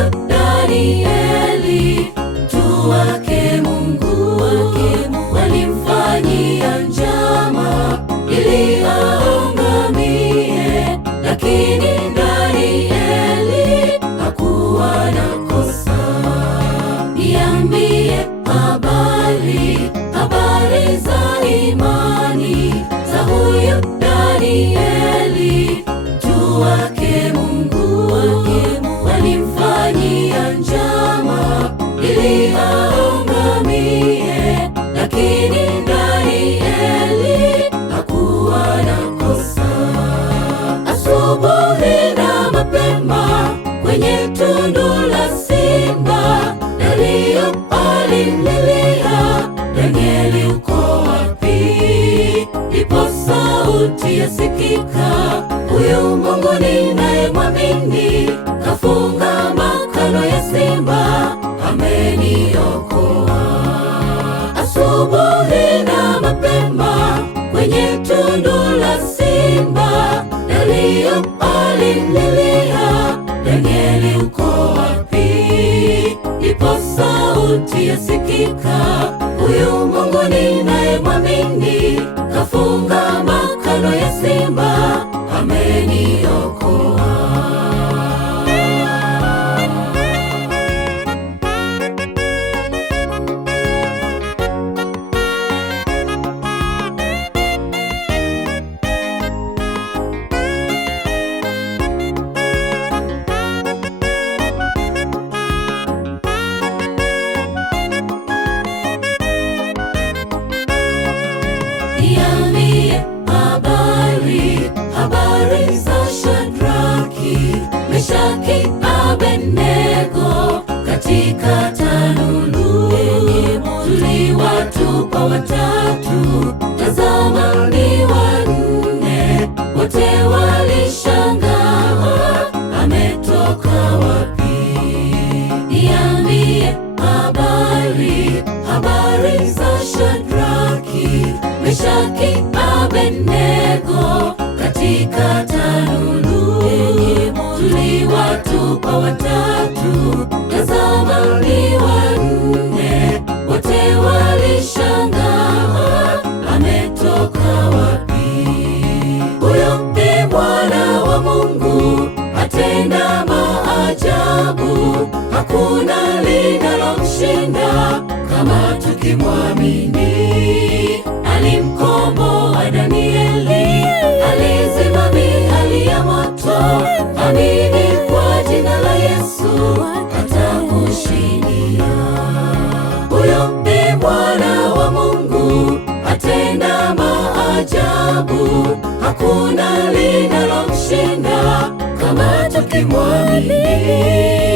huyo Danieli, mtu wake Mungu walimfanyia njama ili aangamie, lakini Danieli hakuwa na kosa. Niambie habari za imani za huyo Danieli, mtu wake Mungu walimfanyia njama ili aangamie, lakini Danieli hakuwa na kosa. Asubuhi na mapema kwenye tundu la simba, Dario alimlilia, Danieli uko wapi? Ndipo sauti yasikika, huyu Mungu ninayemwamini kafunga makano ya simba, ameniokoa. Asubuhi na mapema kwenye tundu la simba, Dario alimlilia, Danieli uko wapi? Ndipo sauti yasikika, huyu Mungu ninayemwamini kafunga makano ya simba, ameniokoa. Niambie habari za Shadraki, Meshaki, Abednego katika tanuru. Tuliwatupa watatu, tazama ni wanne, wote walishangaa, ametoka wapi? Niambie habari za Shadraki, Meshaki, Abednego katika tanuru. Tuliwatupa watatu, tazama ni wanne, wote walishangaa, ametoka wapi? Huyo ni Mwana wa Mungu, atenda maajabu, hakuna linalomshinda kama tukimwamini. Alimkomboa Danieli, alizima miali ya moto. Amini kwa jina la Yesu, atakushindia. Huyo ni Mwana wa Mungu, atenda maajabu, hakuna linalomshinda kama tukimwamini.